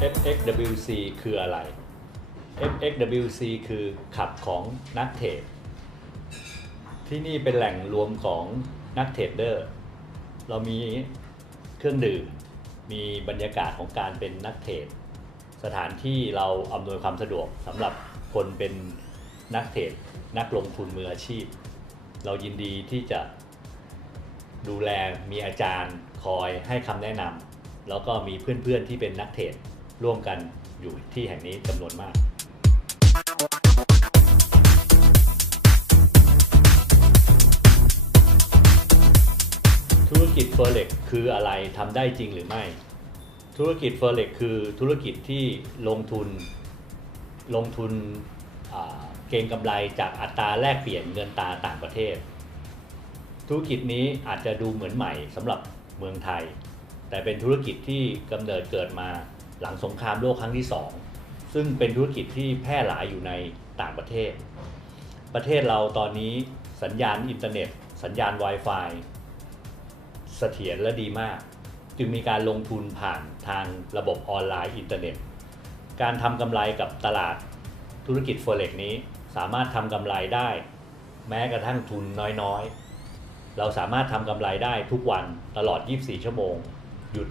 FXWC คืออะไร FXWC คือขับของนักเทรดที่นี่เป็นแหล่งรวมของนักเทรดเดอร์ เรามีเครื่องดื่ม มีบรรยากาศของการเป็นนักเทรด สถานที่เราอำนวยความสะดวกสำหรับคนเป็นนักเทรด นักลงทุนมืออาชีพ เรายินดีที่จะดูแลมีอาจารย์คอยให้คำแนะนำแล้วก็มีเพื่อนๆที่เป็นนักเทรด ร่วมกันอยู่ที่แห่งนี้จำนวนมากธุรกิจเฟอร์เร็กคืออะไรทำได้จริงหรือไม่ ธุรกิจเฟอร์เร็กคือธุรกิจที่ลงทุนลงทุนเก็งกำไรจากอัตราแลกเปลี่ยนเงินตราต่างประเทศ ธุรกิจนี้อาจจะดูเหมือนใหม่สำหรับเมืองไทย แต่เป็นธุรกิจที่กำเนิดเกิดมา หลังสงครามโลกครั้งที่สองซึ่งเป็นธุรกิจที่แพร่หลายอยู่ในต่างประเทศ ประเทศเราตอนนี้สัญญาณอินเทอร์เน็ต สัญญาณ Wi-Fi เสถียรและดีมาก จึงมีการลงทุนผ่านทางระบบออนไลน์อินเทอร์เน็ต การทำกำไรกับตลาดธุรกิจ Forex นี้สามารถทำกำไรได้ แม้กระทั่งทุนน้อยๆ เราสามารถทำกำไรได้ทุกวันตลอด 24 ชั่วโมง หยุด